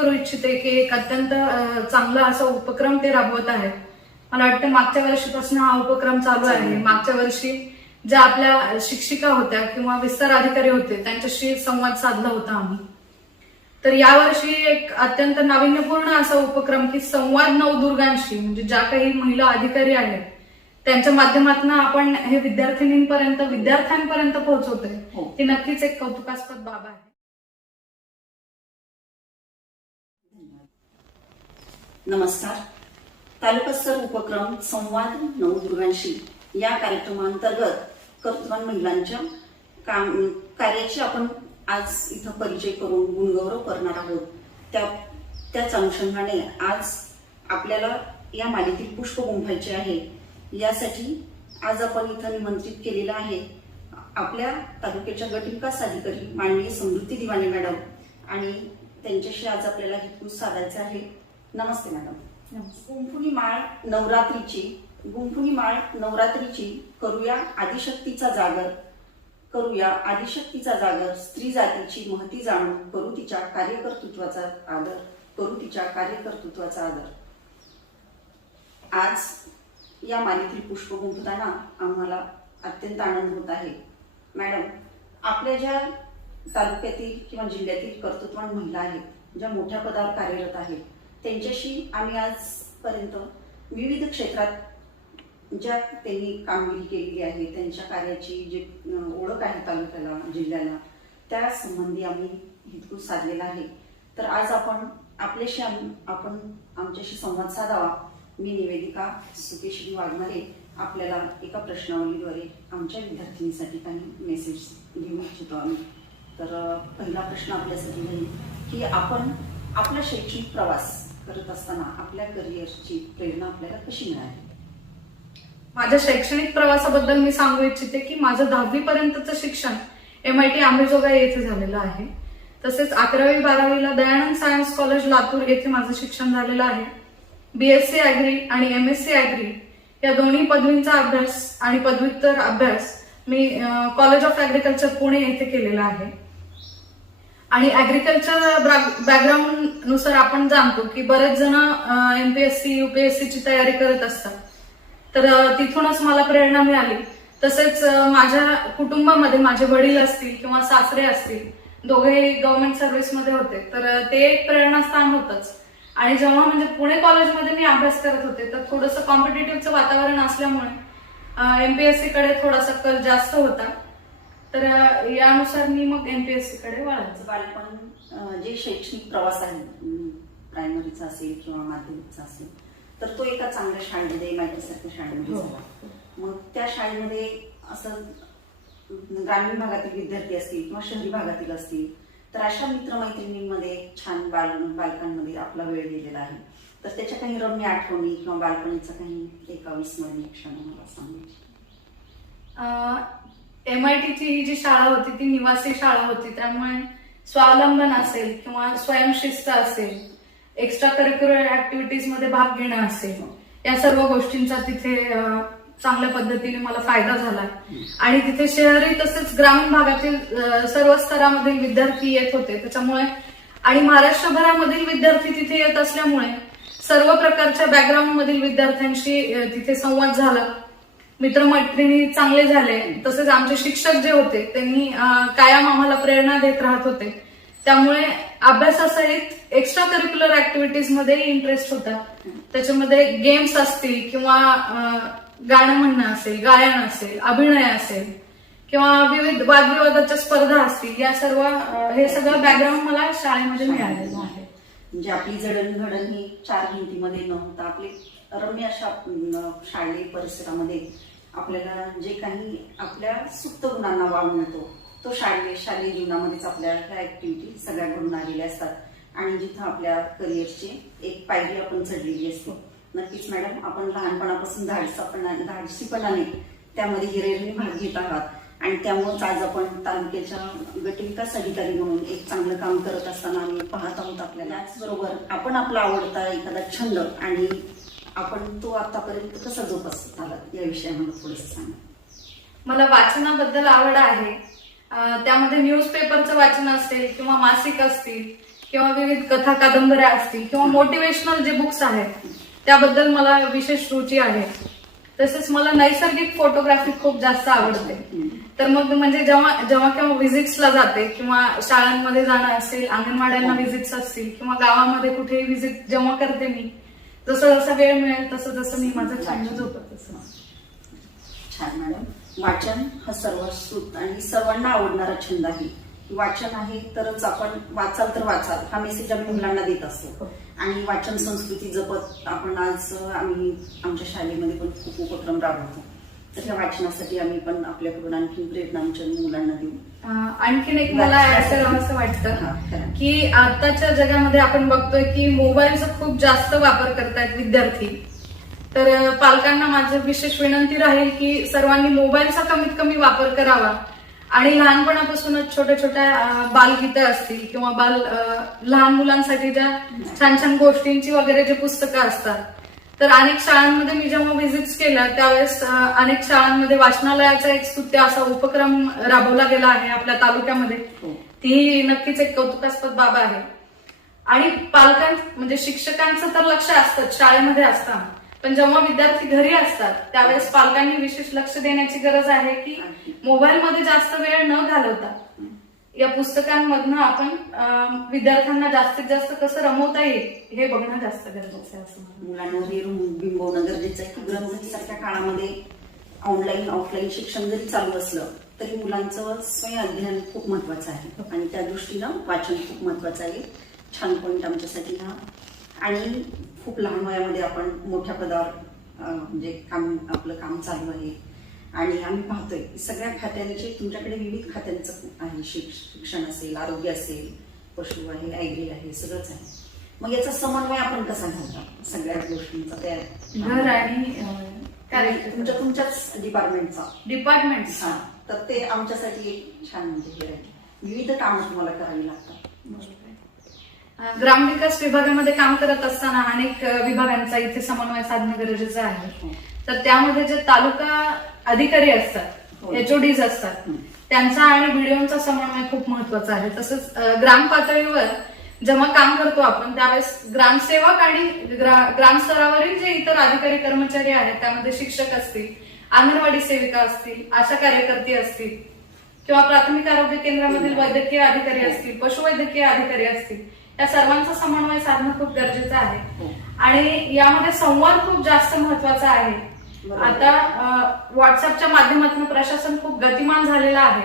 करू इच्छिते की एक अत्यंत चांगला असा उपक्रम ते राबवत आहेत. मला वाटतं मागच्या वर्षीपासून हा उपक्रम चालू आहे. मागच्या वर्षी ज्या आपल्या शिक्षिका होत्या किंवा विस्तार अधिकारी होते त्यांच्याशी संवाद साधला होता आम्ही. तर यावर्षी एक अत्यंत नाविन्यपूर्ण असा उपक्रम की संवाद नवदुर्गांशी, म्हणजे ज्या काही महिला अधिकारी आहेत त्यांच्या माध्यमातून आपण हे विद्यार्थ्यांपर्यंत पोहोचवतोय. ती नक्कीच एक कौतुकास्पद बाब आहे. नमस्कार. तालुकास्तर उपक्रम संवाद नवदुर्गांशी या कार्यक्रमांतर्गत कर्तृत्ववान महिलांच्या कार्याची आपण आज इथं परिचय करून गुणगौरव करणार आहोत. त्याच अनुषंगाने आज आपल्याला या मालिकेत पुष्प गुंफायचे आहे. यासाठी आज आपण इथं निमंत्रित केलेलं आहे आपल्या तालुक्याच्या गट विकास अधिकारी माननीय समृद्धी दिवाने मॅडम, आणि त्यांच्याशी आज आपल्याला हितगुज साधायचं आहे. नमस्ते मॅडम. गुंफुनी माळ नवरात्रीची करूया आदिशक्तीचा जागर, स्त्री जातीची महती जाणून करू तिच्या कार्यकर्तृत्वाचा आदर. आज या मालिकेतील पुष्प गुंफताना आम्हाला अत्यंत आनंद होत आहे. मॅडम, आपल्या ज्या तालुक्यातील किंवा जिल्ह्यातील कर्तृत्ववान महिला आहेत, ज्या मोठ्या पदावर कार्यरत आहेत, त्यांच्याशी आम्ही आजपर्यंत विविध क्षेत्रात ज्या त्यांनी कामगिरी केलेली आहे, त्यांच्या कार्याची जी ओळख आहे तालुक्याला, जिल्ह्याला, त्या संबंधी आम्ही हितगुज साधलेला आहे. तर आज आपण आमच्याशी संवाद साधावा. मी निवेदिका सुकेश्री वाघमारे आपल्याला एका प्रश्नावलीद्वारे आमच्या विद्यार्थिनीसाठी काही मेसेज घेऊ इच्छितो आम्ही. तर पहिला प्रश्न आपल्यासाठी आहे की आपण आपला शैक्षणिक प्रवास करत असताना आपल्या करिअरची प्रेरणा आपल्याला कशी मिळाली? माझ्या शैक्षणिक प्रवासाबद्दल मी सांगू इच्छिते की माझं 10वी पर्यंतचं शिक्षण MIT अंबेजोगाई येथे झालेलं आहे. तसेच 11वी-12वीला दयानंद सायन्स कॉलेज लातूर येथे माझं शिक्षण झालेलं आहे. BSc ऍग्री आणि MSc ऍग्री या दोन्ही पदवींचा अभ्यास आणि पदव्युत्तर अभ्यास मी कॉलेज ऑफ ऍग्रिकल्चर पुणे येथे केलेला आहे. आणि ऍग्रिकल्चर बॅकग्राऊंड नुसार आपण जाणतो की बरेच जण MPSC UPSC ची तयारी करत असतात. तर तिथूनच मला प्रेरणा मिळाली. तसेच माझ्या कुटुंबामध्ये माझे वडील असतील किंवा सासरे असतील, दोघेही गव्हर्नमेंट सर्व्हिसमध्ये होते, तर ते एक प्रेरणास्थान होतच. आणि जेव्हा म्हणजे पुणे कॉलेजमध्ये मी अभ्यास करत होते तर थोडंसं कॉम्पिटिटिव्हचं वातावरण असल्यामुळे MPSC कडे थोडासा कल जास्त होता. तर यानुसार मी मग MPSC कडे वळायचं. बालपण जे शैक्षणिक प्रवास आहे, प्रायमरीचा असेल किंवा माध्यमिकचा असेल, तर तो एका चांगल्या शाळेमध्ये, MIT सारख्या शाळेमध्ये झाला. मग त्या शाळेमध्ये असं ग्रामीण भागातील विद्यार्थी असतील किंवा शहरी भागातील असतील, तर अशा मित्रमैत्रिणींमध्ये छान बालकांमध्ये आपला वेळ गेलेला आहे. तर त्याच्या काही रम्य आठवणी किंवा बालपणीचा काही एका विस्मरणीय क्षण मला सांगायची. MIT ची ही जी शाळा होती ती निवासी शाळा होती, त्यामुळे स्वावलंबन असेल किंवा स्वयंशिस्त असेल, एक्स्ट्रा करिक्युलर ऍक्टिव्हिटीज मध्ये भाग घेणं असेल, या सर्व गोष्टींचा तिथे चांगल्या पद्धतीने मला फायदा झाला. आणि तिथे शहरी तसेच ग्रामीण भागातील सर्व स्तरामधील विद्यार्थी येत होते. त्याच्यामुळे आणि महाराष्ट्रभरामधील विद्यार्थी तिथे येत असल्यामुळे सर्व प्रकारच्या बॅकग्राऊंड मधील विद्यार्थ्यांशी तिथे संवाद झाला, मित्रमैत्रिणी चांगले झाले. तसेच आमचे शिक्षक जे होते त्यांनी कायम आम्हाला प्रेरणा देत राहत होते. त्यामुळे अभ्यासासहित एक्स्ट्रा करिक्युलर ऍक्टिव्हिटीज मध्ये इंटरेस्ट होता. त्याच्यामध्ये गेम्स असतील किंवा गाणं म्हणणं असेल, गायन असेल, अभिनय असेल किंवा विविध वादविवादाच्या स्पर्धा असतील, या सर्व हे सगळं बॅकग्राऊंड मला शाळेमध्ये मिळालेलं आहे. म्हणजे आपली जडणघडण ही 4 भिंतीमध्ये न होता आपले रम्य अशा शालेय परिसरामध्ये आपल्याला जे काही आपल्या सुप्त गुणांना वाव मिळतो तो शालेय जीवनामध्येच आपल्या ह्या ऍक्टिव्हिटी सगळ्या घडून आलेल्या असतात. आणि जिथं आपल्या करिअरची एक पायरी आपण चढलेली असते. नक्कीच मॅडम, आपण लहानपणापासून धाडसीपणाने त्यामध्ये हिरेरीने भाग घेत आहात. आणि त्यामुळेच आज आपण तालुक्याच्या गट विकास अधिकारी म्हणून एक चांगलं काम करत असताना आम्ही पाहत आहोत. आपल्याला त्याचबरोबर आपण आपला आवडता एखादा छंद आणि आपण तो आतापर्यंत कसा जोपासत आलात याविषयी मला थोडंसं सांगा. मला वाचनाबद्दल आवड आहे. त्यामध्ये न्यूजपेपरचं वाचन असेल किंवा मासिक असतील किंवा विविध कथा कादंबऱ्या असतील किंवा मोटिवेशनल जे बुक्स आहेत त्याबद्दल मला विशेष रुची आहे. तसेच मला नैसर्गिक फोटोग्राफी खूप जास्त आवडते. तर मग म्हणजे जेव्हा केव्हा व्हिजिट्सला जाते किंवा शाळांमध्ये जाणं असेल, अंगणवाड्यांना व्हिजिट्स असतील किंवा गावामध्ये कुठेही व्हिजिट जेव्हा करते मी, जसं जसा वेळ मिळेल तसं तसं मी माझा छंद जोपासते असं. छान मॅडम. वाचन हा सर्वश्रुत आणि सर्वांना आवडणारा छंद आहे. वाचन आहे तरच आपण वाचाल तर वाचाल हा मेसेज आम्ही मुलांना देत असतो. आणि वाचन संस्कृती जपत आपण आज आम्ही आमच्या शाळेमध्ये पण खूप उपक्रम राबवतो. तर ह्या वाचनासाठी आम्ही पण आपल्याकडून आणखी प्रेरणा आमच्या मुलांना देऊ. आणखीन एक मला ऍड करावं असं वाटतं की आताच्या जगामध्ये आपण बघतोय की मोबाईलचा खूप जास्त वापर करतायत विद्यार्थी. तर पालकांना माझं विशेष विनंती राहील की सर्वांनी मोबाईलचा कमीत कमी वापर करावा आणि लहानपणापासूनच छोट्या छोट्या बालगीतं असतील किंवा लहान मुलांसाठी ज्या छान छान गोष्टींची वगैरे जे पुस्तकं असतात. तर अनेक शाळांमध्ये मी जेव्हा व्हिजिट्स केल्या त्यावेळेस अनेक शाळांमध्ये वाचनालयाचा एक स्तुत्य असा उपक्रम राबवला गेला आहे आपल्या तालुक्यामध्ये. ती नक्कीच एक कौतुकास्पद बाब आहे. आणि म्हणजे शिक्षकांचं तर लक्ष असतं शाळेमध्ये असताना, पण जेव्हा विद्यार्थी घरी असतात त्यावेळेस पालकांनी विशेष लक्ष देण्याची गरज आहे की मोबाईलमध्ये जास्त वेळ न घालवता या पुस्तकांमधनं आपण विद्यार्थ्यांना जास्तीत जास्त कसं रमवता येईल हे बघणं जास्त गरजेचं आहे असं मुलांवर बिंबवणं गरजेचं आहे की ग्रंथासारख्या काळामध्ये ऑनलाईन ऑफलाईन शिक्षण जरी चालू असलं तरी मुलांचं स्वयं अध्ययन खूप महत्वाचं आहे आणि त्या दृष्टीनं वाचन खूप महत्वाचं आहे. छान पॉईंट आमच्यासाठी हा. आणि खूप लहान वयामध्ये आपण मोठ्या पदावर म्हणजे आपलं काम चालू आहे आणि आम्ही पाहतोय सगळ्या खात्यांचे तुमच्याकडे विविध खात्यांचं आहे. शिक्षण असेल, आरोग्य असेल, पशु आहे, ऍग्री आहे, सगळंच आहे. मग याचा समन्वय आपण कसा घालता सगळ्या गोष्टींचा तयार घर आणि तुमच्याच डिपार्टमेंटचा. तर ते आमच्यासाठी एक छान म्हणजे हे आहे. विविध कामं तुम्हाला करावी लागतात. ग्रामविकास विभागामध्ये काम करत असताना अनेक विभागांचा इथे समन्वय साधणं गरजेचं आहे. तर त्यामध्ये जे तालुका अधिकारी असतात, HODs असतात, त्यांचा आणि BDOंचा समन्वय खूप महत्वाचा आहे. तसंच ग्राम पातळीवर जेव्हा काम करतो आपण त्यावेळेस ग्रामसेवक आणि ग्रामस्तरावरील जे इतर अधिकारी कर्मचारी आहेत त्यामध्ये शिक्षक असतील, अंगणवाडी सेविका असतील, आशा कार्यकर्ते असतील किंवा प्राथमिक आरोग्य केंद्रामधील वैद्यकीय अधिकारी असतील, पशुवैद्यकीय अधिकारी असतील, या सर्वांचा समन्वय साधणं खूप गरजेचं आहे. आणि यामध्ये संवाद खूप जास्त महत्वाचा आहे. आता व्हॉट्सअपच्या माध्यमातून प्रशासन खूप गतिमान झालेलं आहे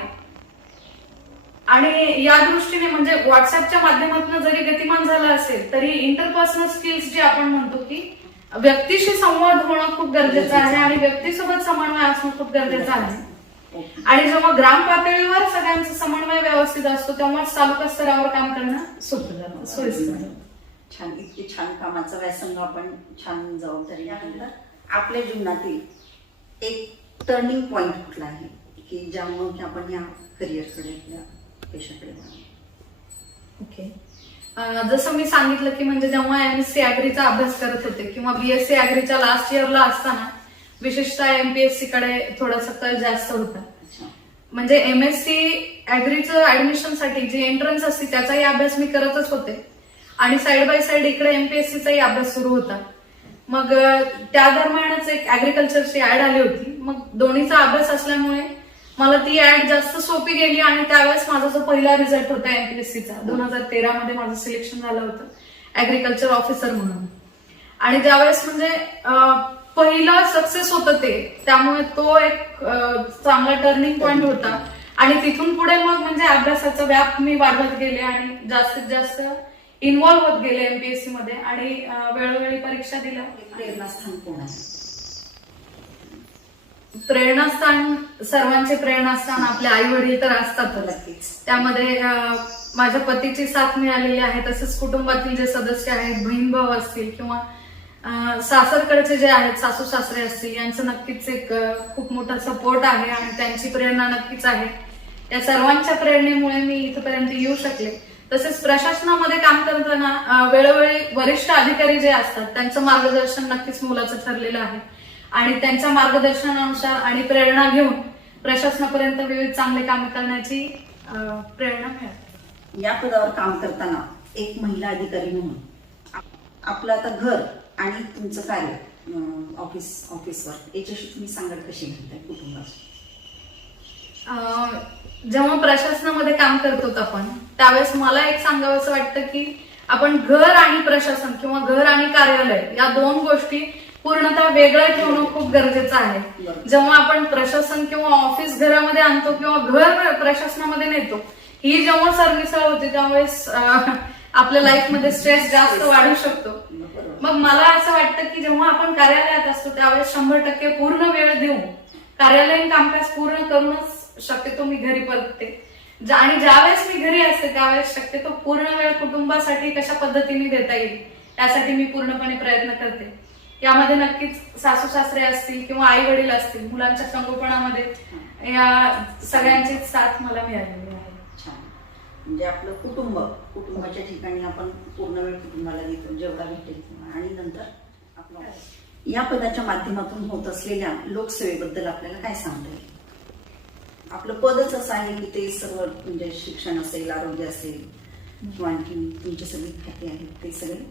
आणि या दृष्टीने म्हणजे व्हॉट्सअपच्या माध्यमातून जरी गतिमान झालं असेल तरी इंटरपर्सनल स्किल्स जे आपण म्हणतो की व्यक्तीशी संवाद होणं खूप गरजेचं आहे आणि व्यक्तीसोबत समन्वय असणं खूप गरजेचं आहे. आणि जेव्हा ग्राम पातळीवर सगळ्यांचा समन्वय व्यवस्थित असतो तेव्हाच तालुका स्तरावर काम करणं सोपं जातं, सोयीस्कर. छान. इतके छान कामाचा व्यासंग आपण छान जबाबदारी यानंतर आपल्या जीवनातील एक टर्निंग पॉइंट कुठला आहे की ज्यामुळे आपण या करिअरकडे या पेशाकडे ओके. जसं मी सांगितलं की म्हणजे जेव्हा MSc ऍग्रीचा अभ्यास करत होते किंवा BSc ऍग्रीच्या लास्ट इयरला असताना विशेषतः MPSC कडे थोडासा कल जास्त होता. म्हणजे MSc ऍग्रीचं ऍडमिशनसाठी जी एंट्रन्स असते त्याचाही अभ्यास मी करतच होते आणि साइड बाय साइड इकडे MPSCचाही अभ्यास सुरू होता. मग त्या दरम्यानच एक ऍग्रिकल्चरची ऍड आली होती. मग दोन्हीचा अभ्यास असल्यामुळे मला ती ऍड जास्त सोपी गेली आणि त्यावेळेस माझा जो पहिला रिझल्ट होता MPSCचा 2013 मध्ये माझं सिलेक्शन झालं होतं ऍग्रिकल्चर ऑफिसर म्हणून. आणि त्यावेळेस म्हणजे पहिलं सक्सेस होतं ते, त्यामुळे तो एक चांगला टर्निंग पॉइंट होता आणि तिथून पुढे मग म्हणजे अभ्यासाचा व्याप मी वाढवत गेले आणि जास्तीत जास्त इन्व्हॉल्व्ह होत गेले MPSC मध्ये आणि वेळोवेळी परीक्षा दिल्या. प्रेरणास्थान कोण आहे? प्रेरणास्थान सर्वांचे प्रेरणास्थान आपले आई वडील तर असतातच. त्यामध्ये माझ्या पतीची साथ मिळालेली आहे. तसेच कुटुंबातील जे सदस्य आहेत, बहीण भाऊ असतील किंवा सासरकडचे जे आहेत, सासू सासरे असतील, यांचं नक्कीच एक खूप मोठा सपोर्ट आहे आणि त्यांची प्रेरणा नक्कीच आहे. या सर्वांच्या प्रेरणेमुळे मी इथपर्यंत येऊ शकले. तसेच प्रशासनामध्ये काम करताना वेळोवेळी वरिष्ठ अधिकारी जे असतात त्यांचं मार्गदर्शन नक्कीच मोलाचं ठरलेलं आहे आणि त्यांच्या मार्गदर्शनानुसार आणि प्रेरणा घेऊन प्रशासनापर्यंत विविध चांगले कामे करण्याची प्रेरणा मिळते. या पदावर काम करताना एक महिला अधिकारी म्हणून आपलं आता घर आणि तुमचं कार्य ऑफिसवर याच्याशी तुम्ही सांगड कशी घालताय कुटुंबाची? जेव्हा प्रशासनामध्ये काम करतो आपण त्यावेळेस मला एक सांगावंसं वाटतं की आपण घर आणि प्रशासन किंवा घर आणि कार्यालय या दोन गोष्टी पूर्णतः वेगळं ठेवणं खूप गरजेचं आहे. बरोबर. जेव्हा आपण प्रशासन किंवा ऑफिस घरामध्ये आणतो किंवा घर प्रशासनामध्ये नेतो, ही जेव्हा सरमिसळ होते त्यावेळेस आपल्या लाईफमध्ये स्ट्रेस जास्त वाढू शकतो. बरोबर. मग मला असं वाटतं की जेव्हा आपण कार्यालयात असतो त्यावेळेस 100% पूर्ण वेळ देऊन कार्यालयीन कामकाज पूर्ण करूनच शक्यतो मी घरी परतते. आणि ज्यावेळेस मी घरी असते त्यावेळेस शक्यतो पूर्ण वेळ कुटुंबासाठी कशा पद्धतीने देता येईल यासाठी मी पूर्णपणे प्रयत्न करते. यामध्ये नक्कीच सासू सासरे असतील किंवा आई वडील असतील, मुलांच्या संगोपनामध्ये या सगळ्यांची साथ मला मिळालेली आहे. छान. म्हणजे आपलं कुटुंबाच्या ठिकाणी आपण पूर्ण वेळ कुटुंबाला देतो जेवढा भेटेल तेवढा. आणि नंतर आपलं या पदाच्या माध्यमातून होत असलेल्या लोकसेवेबद्दल आपल्याला काय सांगता येईल? आपलं पदच असं आहे की ते सर्व म्हणजे शिक्षण असेल, आरोग्य असेल किंवा आणखी तुमची सगळी खाती आहेत ते सगळे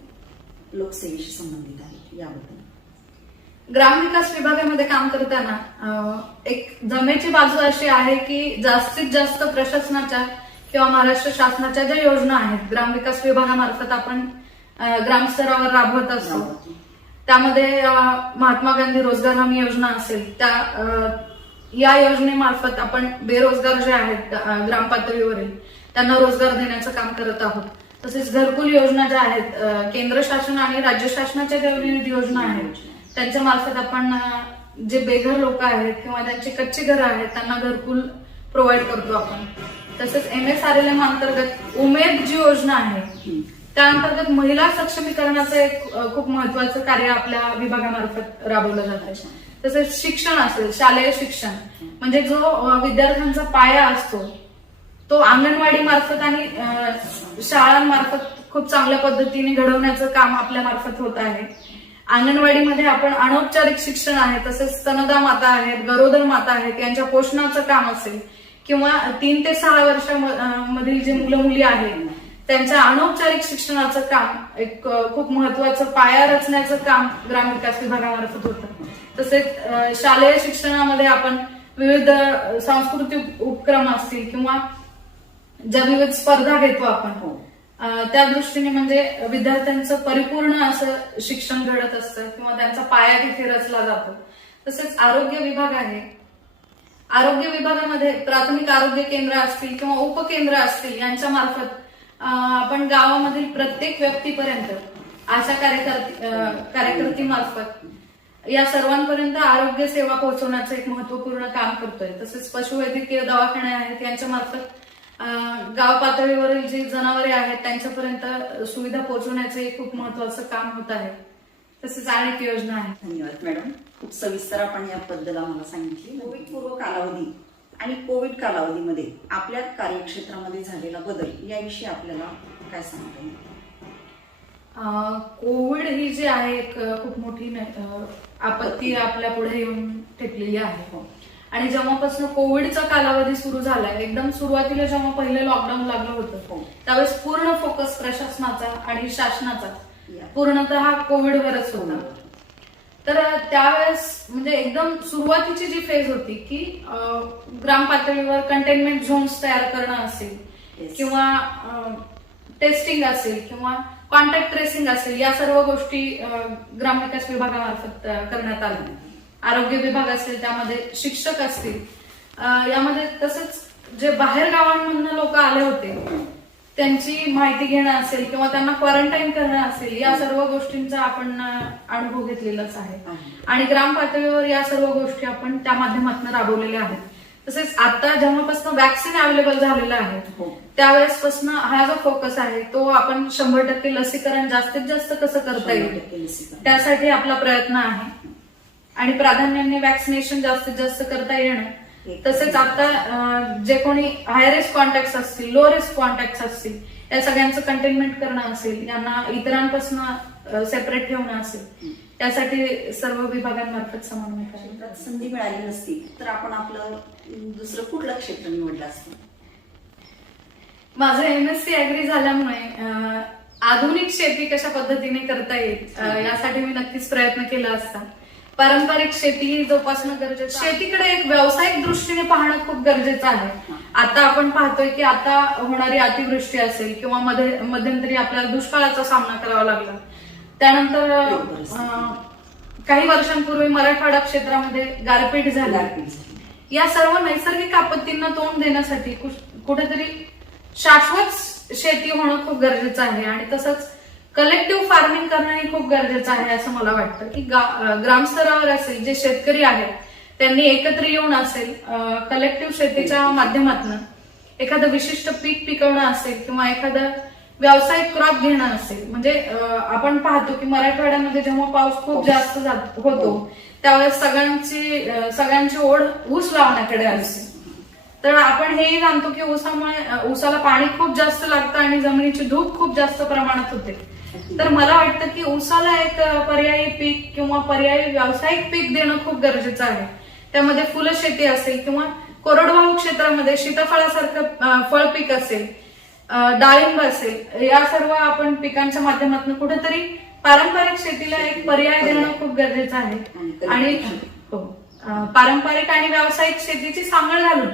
लोकसेवेशी संबंधित आहेत. याबद्दल ग्रामविकास विभागामध्ये काम करताना एक जमेची बाजू अशी आहे की जास्तीत जास्त प्रशासनाच्या किंवा महाराष्ट्र शासनाच्या ज्या योजना आहेत ग्रामविकास विभागामार्फत आपण ग्रामस्तरावर राबवत असतो. त्यामध्ये महात्मा गांधी रोजगार हमी योजना असेल या योजनेमार्फत आपण बेरोजगार जे आहेत ग्राम पातळीवरील त्यांना रोजगार देण्याचं काम करत आहोत. तसेच घरकुल योजना ज्या आहेत केंद्र शासन आणि राज्य शासनाच्या ज्या विविध योजना आहेत त्यांच्या मार्फत आपण जे बेघर लोक आहेत किंवा त्यांची कच्ची घरं आहेत त्यांना घरकुल प्रोव्हाइड करतो आपण. तसेच MSRLM अंतर्गत उमेद जी योजना आहे त्या अंतर्गत महिला सक्षमीकरणाचं एक खूप महत्वाचं कार्य आपल्या विभागामार्फत राबवलं जात आहे. तसेच शिक्षण असेल, शालेय शिक्षण म्हणजे जो विद्यार्थ्यांचा पाया असतो तो अंगणवाडी मार्फत आणि शाळांमार्फत खूप चांगल्या पद्धतीने घडवण्याचं काम आपल्या मार्फत होत आहे. अंगणवाडीमध्ये आपण अनौपचारिक शिक्षण आहे, तसेच स्तनदा माता आहेत, गरोदर माता आहेत यांच्या पोषणाचं काम असेल किंवा 3 ते 6 वर्षामधील जे मुलं मुली आहेत त्यांच्या अनौपचारिक शिक्षणाचं काम एक खूप महत्वाचं पाया रचण्याचं काम ग्रामविकास विभागामार्फत होतं. तसेच शालेय शिक्षणामध्ये आपण विविध सांस्कृतिक उपक्रम असतील किंवा ज्या विविध स्पर्धा घेतो आपण त्या दृष्टीने म्हणजे विद्यार्थ्यांचं परिपूर्ण असं शिक्षण घडत असतं किंवा त्यांचा पाया तिथे रचला जातो. तसेच आरोग्य विभाग आहे. आरोग्य विभागामध्ये प्राथमिक आरोग्य केंद्र असतील किंवा उपकेंद्र असतील यांच्या मार्फत आपण गावामधील प्रत्येक व्यक्तीपर्यंत आशा कार्यकर्ती मार्फत या सर्वांपर्यंत आरोग्य सेवा पोहोचवण्याचं एक महत्वपूर्ण काम करतोय. तसेच पशुवैद्यकीय दवाखाने आहेत यांच्या मार्फत गाव पातळीवरील जी जनावरे आहेत त्यांच्यापर्यंत सुविधा पोहोचवण्याचं एक खूप महत्वाचं काम होत आहे. तसेच अनेक योजना आहेत. धन्यवाद मॅडम. खूप सविस्तर आपण याबद्दल आम्हाला सांगितले. कोविड पूर्व कालावधी आणि कोविड कालावधीमध्ये आपल्या कार्यक्षेत्रामध्ये झालेला बदल याविषयी आपल्याला काय सांगता येईल? कोविड ही जी आहे एक खूप मोठी आपत्ती आपल्या पुढे येऊन ठेपलेली आहे. आणि जेव्हापासून कोविडचा कालावधी सुरू झालाय, एकदम सुरुवातीला जेव्हा पहिलं लॉकडाऊन लागलं होतं त्यावेळेस पूर्ण फोकस प्रशासनाचा आणि शासनाचा पूर्णतः कोविडवरच होता. तर त्यावेळेस म्हणजे एकदम सुरुवातीची जी फेज होती की ग्राम पातळीवर कंटेनमेंट झोन्स तयार करणं असेल किंवा टेस्टिंग असेल किंवा कॉन्टॅक्ट ट्रेसिंग असेल या सर्व गोष्टी ग्रामविकास विभागामार्फत करण्यात आल्या. आरोग्य विभाग असेल त्यामध्ये शिक्षक असतील यामध्ये तसेच जे बाहेर गावांमधून लोक आले होते त्यांची माहिती घेणं असेल किंवा त्यांना क्वारंटाईन करणं असेल या सर्व गोष्टींचा आपण अनुभव घेतलेलाच आहे. आणि ग्राम पातळीवर या सर्व गोष्टी आपण त्या माध्यमातून राबवलेल्या आहेत. तसेच आता जेव्हापासून वॅक्सिन अवेलेबल झालेलं आहे त्यावेळेसपासून हा जो फोकस आहे तो आपण 100% लसीकरण जास्तीत जास्त कसं करता येईल त्यासाठी आपला प्रयत्न आहे. आणि प्राधान्याने वॅक्सिनेशन जास्तीत जास्त करता येणं. तसेच आता जे कोणी हाय रिस्क कॉन्टॅक्ट असतील, लो रिस्क कॉन्टॅक्ट असतील या सगळ्यांचं कंटेनमेंट करणं असेल, यांना इतरांपासून सेपरेट ठेवणं असेल त्यासाठी सर्व विभागांमार्फत समन्वय करायला. संधी मिळाली नसती तर आपण आपलं दुसरं कुठलं क्षेत्र निवडलं असतं? माझं MSc ऍग्री झाल्यामुळे आधुनिक शेती कशा पद्धतीने करता येईल यासाठी मी नक्कीच प्रयत्न केला असता. पारंपरिक शेती जोपासणं गरजेचं, शेतीकडे एक व्यावसायिक दृष्टीने पाहणं खूप गरजेचं आहे. आता आपण पाहतोय की आता होणारी अतिवृष्टी असेल किंवा मध्यंतरी आपल्याला दुष्काळाचा सामना करावा लागला. त्यानंतर काही वर्षांपूर्वी मराठवाडा क्षेत्रामध्ये गारपीट झाली. या सर्व नैसर्गिक आपत्तींना तोंड देण्यासाठी कुठेतरी शाश्वत शेती होणं खूप गरजेचं आहे आणि तसंच कलेक्टिव्ह फार्मिंग करणंही खूप गरजेचं आहे असं मला वाटतं की ग्रामस्तरावर असेल जे शेतकरी आहेत त्यांनी एकत्र येऊन असेल कलेक्टिव्ह शेतीच्या माध्यमातून एखादं विशिष्ट पीक पिकवणं असेल किंवा एखादं व्यावसायिक क्रॉप घेणं असेल. म्हणजे आपण पाहतो की मराठवाड्यामध्ये जेव्हा पाऊस खूप जास्त होतो त्यावेळेस सगळ्यांची ओढ ऊस लावण्याकडे असते. तर आपण हेही जाणतो की ऊसाला पाणी खूप जास्त लागतं आणि जमिनीची धूप खूप जास्त प्रमाणात होते. तर मला वाटतं की ऊसाला एक पर्यायी पीक किंवा पर्यायी व्यावसायिक पीक देणं खूप गरजेचं आहे. त्यामध्ये फुलशेती असेल किंवा कोरडवाहू क्षेत्रामध्ये सीताफळासारखं फळ पीक असेल, डाळिंब असेल, या सर्व आपण पिकांच्या माध्यमातून कुठेतरी पारंपरिक शेतीला एक पर्याय देणं खूप गरजेचं आहे. आणि पारंपरिक आणि व्यावसायिक शेतीची सांगड घालून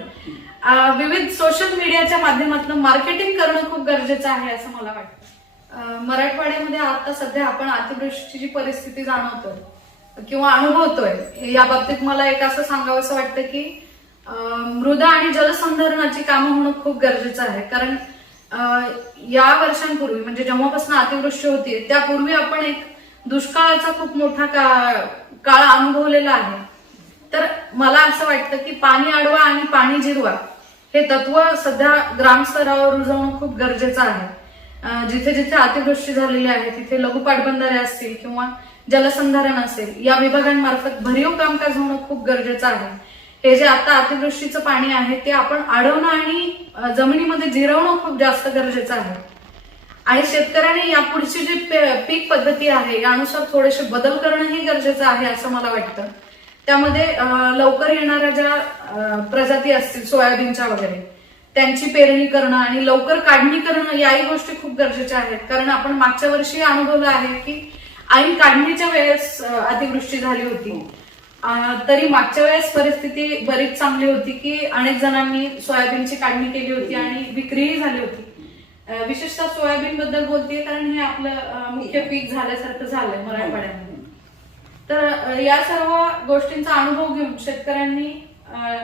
विविध सोशल मीडियाच्या माध्यमातून मार्केटिंग करणं खूप गरजेचं आहे असं मला वाटतं. मराठवाड्यामध्ये आता सध्या आपण अतिवृष्टीची परिस्थिती जाणवतोय किंवा अनुभवतोय. या बाबतीत मला एक असं सांगावंसं वाटतं की मृदा आणि जलसंधारणाची कामं होणं खूप गरजेचं आहे. कारण या वर्षांपूर्वी म्हणजे जेव्हापासून अतिवृष्टी होती त्यापूर्वी आपण एक दुष्काळाचा खूप मोठा काळ अनुभवलेला आहे. तर मला असं वाटतं की पाणी अडवा आणि पाणी जिरवा हे तत्व सध्या ग्रामस्तरावर रुजवणं खूप गरजेचं आहे. जिथे जिथे अतिवृष्टी झालेली आहे तिथे लघु पाटबंधारे असतील किंवा जलसंधारण असेल या विभागांमार्फत भरीव कामकाज होणं खूप गरजेचं आहे. हे जे आता अतिवृष्टीचं पाणी आहे ते आपण अडवणं आणि जमिनीमध्ये जिरवणं खूप जास्त गरजेचं आहे. आणि शेतकऱ्यांनी यापुढची जी पीक पद्धती आहे यानुसार थोडेसे बदल करणंही गरजेचं आहे असं मला वाटतं. त्यामध्ये लवकर येणाऱ्या ज्या प्रजाती असतील सोयाबीनच्या वगैरे त्यांची पेरणी करणं आणि लवकर काढणी करणं याही गोष्टी खूप गरजेच्या आहेत. कारण आपण मागच्या वर्षी अनुभवलं आहे की ऐन काढणीच्या वेळेस अतिवृष्टी झाली होती. तरी मागच्या वेळेस परिस्थिती बरीच चांगली होती की अनेक जणांनी सोयाबीनची काढणी केली होती आणि विक्रीही झाली होती. विशेषतः सोयाबीन बद्दल बोलतेय कारण हे आपलं मुख्य पीक झाल्यासारखं झालंय मराठवाड्यामध्ये. तर या सर्व गोष्टींचा अनुभव घेऊन शेतकऱ्यांनी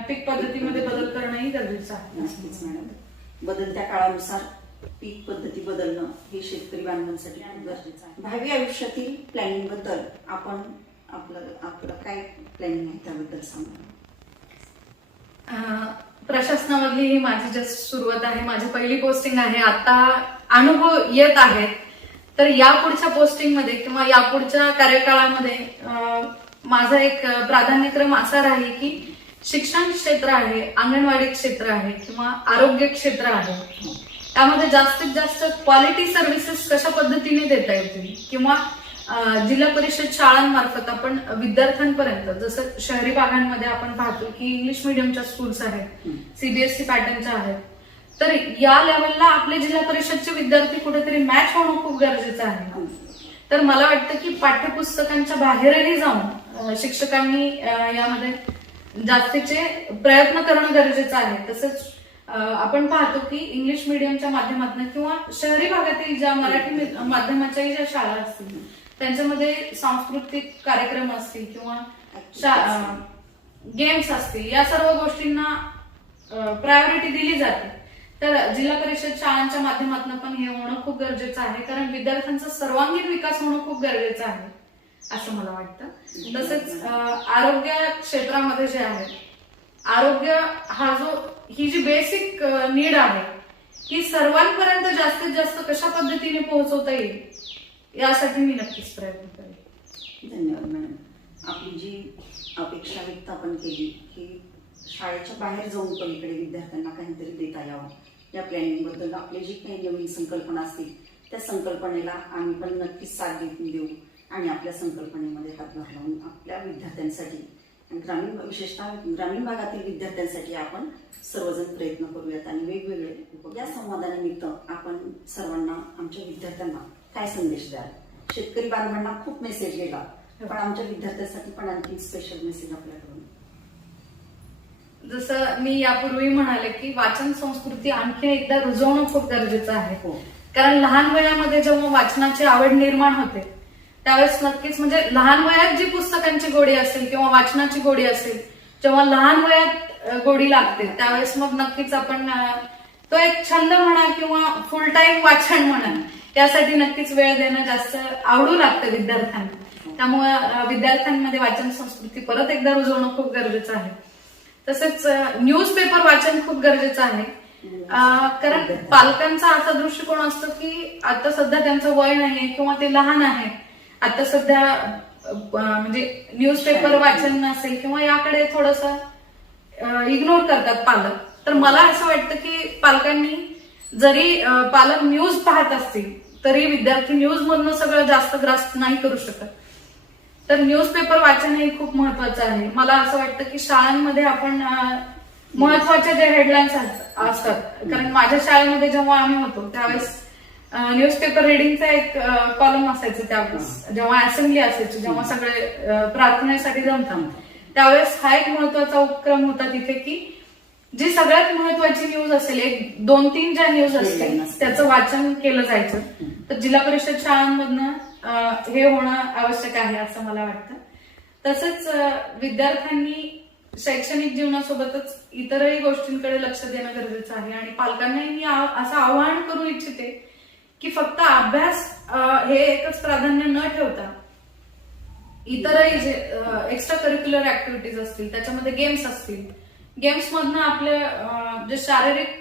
पीक पद्धतीमध्ये बदल करणंही गरजेचं आहे. नक्कीच मॅडम, बदलत्या काळानुसार पीक पद्धती बदलणं हे शेतकरी बांधवांसाठी गरजेचं आहे. भावी आयुष्यातील प्लॅनिंग बद्दल आपण आपलं काय प्लॅनिंग आहे त्याबद्दल सांगा. प्रशासनामधली ही माझी जस्ट सुरुवात आहे. माझी पहिली पोस्टिंग आहे. आता अनुभव येत आहेत. तर यापुढच्या पोस्टिंगमध्ये किंवा यापुढच्या कार्यकाळामध्ये माझा एक प्राधान्यक्रम असा राहील की शिक्षण क्षेत्र आहे, अंगणवाडी क्षेत्र आहे किंवा आरोग्य क्षेत्र आहे त्यामध्ये जास्तीत जास्त क्वालिटी सर्व्हिसेस कशा पद्धतीने देता येतील किंवा जिल्हा परिषद शाळांमार्फत आपण विद्यार्थ्यांपर्यंत, जसं शहरी भागांमध्ये आपण पाहतो की इंग्लिश मिडियमच्या स्कूल्स आहेत, सीबीएसई पॅटर्नच्या आहेत, तर या लेवलला आपले जिल्हा परिषदचे विद्यार्थी कुठेतरी मॅच होणं खूप गरजेचं आहे. तर मला वाटतं की पाठ्यपुस्तकांच्या बाहेरही जाऊन शिक्षकांनी यामध्ये जास्तीचे प्रयत्न करणं गरजेचं आहे. तसंच आपण पाहतो की इंग्लिश मिडियमच्या माध्यमातून किंवा शहरी भागातील ज्या मराठी माध्यमाच्याही ज्या शाळा असतील त्यांच्यामध्ये सांस्कृतिक कार्यक्रम असतील किंवा गेम्स असतील या सर्व गोष्टींना प्रायोरिटी दिली जाते. तर जिल्हा परिषद शाळांच्या माध्यमातून पण हे होणं खूप गरजेचं आहे. कारण विद्यार्थ्यांचा सर्वांगीण विकास होणं खूप गरजेचं आहे असं मला वाटतं. तसंच आरोग्य क्षेत्रामध्ये जे आहे, आरोग्य ही जी बेसिक नीड आहे ही सर्वांपर्यंत जास्तीत जास्त कशा पद्धतीने पोहोचवता येईल यासाठी मी नक्कीच प्रयत्न करेन. धन्यवाद मॅडम. आपली जी अपेक्षा व्यक्त आपण केली की शाळेच्या बाहेर जाऊन पलीकडे विद्यार्थ्यांना काहीतरी देता यावं, या प्लॅनिंग बद्दल आपले जी काही नवीन संकल्पना असतील त्या संकल्पनेला आम्ही पण नक्कीच साथ देऊ आणि आपल्या संकल्पनेमध्ये हात घालून आपल्या विद्यार्थ्यांसाठी विशेषतः ग्रामीण भागातील विद्यार्थ्यांसाठी आपण सर्वजण प्रयत्न करूयात आणि वेगवेगळे या संवादानिमित्त आपण सर्वांना, आमच्या विद्यार्थ्यांना काय संदेश द्याल? शेतकरी बांधवांना खूप मेसेज गेला, पण आमच्या विद्यार्थ्यांसाठी पण आणखी स्पेशल मेसेज आपल्याकडून. जसं मी यापूर्वी म्हणाले की वाचन संस्कृती आणखी एकदा रुजवणं खूप गरजेचं आहे. हो. कारण लहान वयामध्ये जेव्हा वाचनाची आवड निर्माण होते त्यावेळेस नक्कीच, म्हणजे लहान वयात जी पुस्तकांची गोडी असेल किंवा वाचनाची गोडी असेल, जेव्हा लहान वयात गोडी लागते त्यावेळेस मग नक्कीच आपण तो एक छंद म्हणा किंवा फुल टाइम वाचन म्हणा यासाठी नक्कीच वेळ देणं जास्त आवडू लागतं विद्यार्थ्यांना. त्यामुळे विद्यार्थ्यांमध्ये वाचन संस्कृती परत एकदा रुजवणं खूप गरजेचं आहे. तसेच न्यूजपेपर वाचन खूप गरजेचं आहे. कारण पालकांचा असा दृष्टिकोन असतो की आता सध्या त्यांचं वय नाहीये किंवा ते लहान आहे, आता सध्या म्हणजे न्यूजपेपर वाचन नसेल किंवा याकडे थोडंसं इग्नोर करतात पालक. तर मला असं वाटतं की पालकांनी जरी पालक न्यूज पाहत असतील तरी विद्यार्थी न्यूज मधनं सगळं जास्त ग्रास्प नाही करू शकत. तर न्यूजपेपर वाचन हे खूप महत्वाचं आहे. मला असं वाटतं की शाळांमध्ये आपण महत्वाचे जे हेडलाईन्स असतात, कारण माझ्या शाळेमध्ये जेव्हा आम्ही होतो त्यावेळेस न्यूजपेपर रिडिंगचा एक कॉलम असायचं. त्यावेळेस जेव्हा असेंब्ली असायची, जेव्हा सगळे प्रार्थनेसाठी जमतात त्यावेळेस हा एक महत्वाचा उपक्रम होता तिथे की जी सगळ्यात महत्वाची न्यूज असेल, एक 2-3 ज्या न्यूज असतील त्याचं वाचन केलं जायचं. तर जिल्हा परिषद शाळांमधनं हे होणं आवश्यक आहे असं मला वाटतं. तसंच विद्यार्थ्यांनी शैक्षणिक जीवनासोबतच इतरही गोष्टींकडे लक्ष देणं गरजेचं आहे. आणि पालकांनाही मी असं आवाहन करू इच्छिते की फक्त अभ्यास हे एकच प्राधान्य न ठेवता इतरही जे एक्स्ट्रा करिक्युलर ऍक्टिव्हिटीज असतील, त्याच्यामध्ये गेम्स असतील, गेम्स मधनं आपलं जे शारीरिक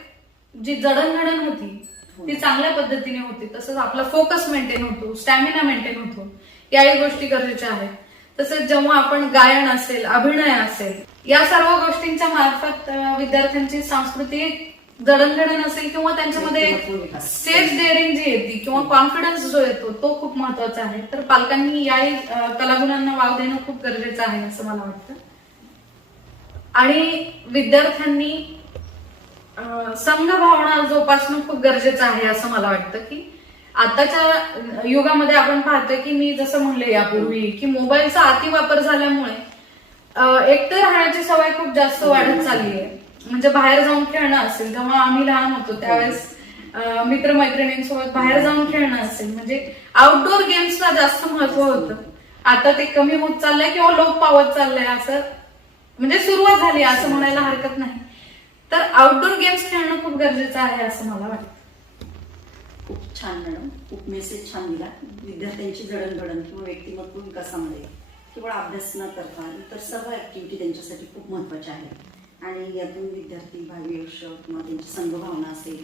जी जडणघडण होती ती चांगल्या पद्धतीने होती. तसंच आपला फोकस मेंटेन होतो, स्टॅमिना मेंटेन होतो, याही गोष्टी गरजेच्या आहेत. तसेच जेव्हा आपण गायन असेल, अभिनय असेल, या सर्व गोष्टींच्या मार्फत विद्यार्थ्यांची सांस्कृतिक जडणघडण असेल किंवा त्यांच्यामध्ये स्टेज डेअरिंग जी येते किंवा कॉन्फिडन्स जो येतो तो खूप महत्वाचा आहे. तर पालकांनी याही कलागुणांना वाव देणं खूप गरजेचं आहे असं मला वाटतं. आणि विद्यार्थ्यांनी संघभावना जोपासणं खूप गरजेचं आहे असं मला वाटतं की आताच्या युगामध्ये आपण पाहतोय की मी जसं म्हणले यापूर्वी की मोबाईलचा अतिवापर झाल्यामुळे एकटे राहण्याची सवय खूप जास्त वाढत चालली आहे. म्हणजे बाहेर जाऊन खेळणं असेल, जेव्हा आम्ही लहान होतो त्यावेळेस मित्रमैत्रिणींसोबत बाहेर जाऊन खेळणं असेल, म्हणजे आउटडोअर गेम्सला जास्त महत्व होतं. आता ते कमी होत चाललंय किंवा लोप पावत चाललंय, असं म्हणजे सुरुवात झाली असं म्हणायला हरकत नाही. तर आउटडोअर गेम्स खेळणं खूप गरजेचं आहे असं मला वाटतं. खूप छान मॅडम, खूप मेसेज छान दिला. विद्यार्थ्यांची जडणघडण किंवा व्यक्तिमत्व विकासामध्ये केवळ अभ्यास न करता इतर सर्व ऍक्टिव्हिटी त्यांच्यासाठी खूप महत्वाच्या आहेत. आणि यातून विद्यार्थी भावी आयुष्य किंवा त्यांची संघभावना असेल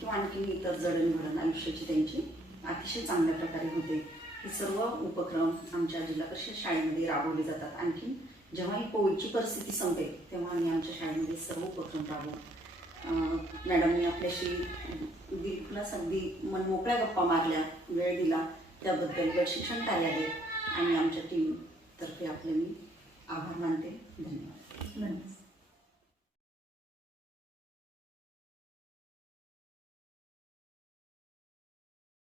किंवा आणखी इतर जडणघडण आयुष्याची त्यांची अतिशय चांगल्या प्रकारे होते. हे सर्व उपक्रम आमच्या जिल्हा परिषद शाळेमध्ये राबवले जातात. आणखी जेव्हा ही कोविडची परिस्थिती संपेल तेव्हा आम्ही आमच्या शाळेमध्ये सर्व उपक्रम राबवू. मॅडमने आपल्याशी दिलखुलास अगदी मनमोकळ्या गप्पा मारल्या, वेळ दिला त्याबद्दल गट शिक्षण कार्यालय आणि आमच्या टीम तर्फे आपले मी आभार मानते. धन्यवाद.